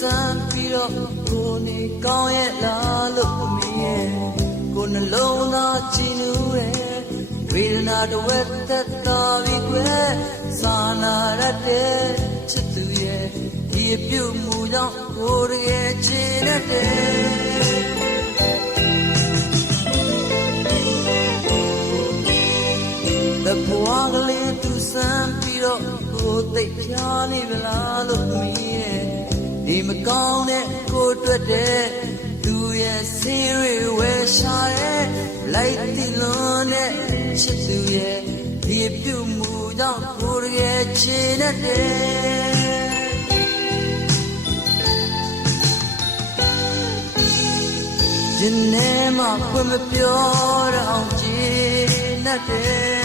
ဆန်းပြီးတော့ကိုနေကောင်းရဲ့လားလို့မင်းရဲ့ကိုနှလုံးသားချီနူးရဲ့ဝေဒနာတစ်ဝက်သက်သာပြီးကွယ်စာနာရတဲ့ချစ်သူရဲ့ဒီအပြုတ်မှုကြောင့်ကိုတကယ်ချင်တဲ့ဘွားကလေးသူဆန်းပြီးတော့ကိုသိပ်ဖြားနေဗလားလို့မင်းရဲ့ဒီမကောင်းတဲ့ကိုတွေ့တဲ့သူရဲ့ဆေးရွေဝယ်ရှာရဲ့လိုက်တိလွန်တဲ့ချစ်သူရဲ့ဒီပြုမှုကြောင့်ကိုယ်ရဲ့ချင်တဲ့ရင်ထဲမှာဖွင့်မပြောတော့အောင်ချင်တဲ့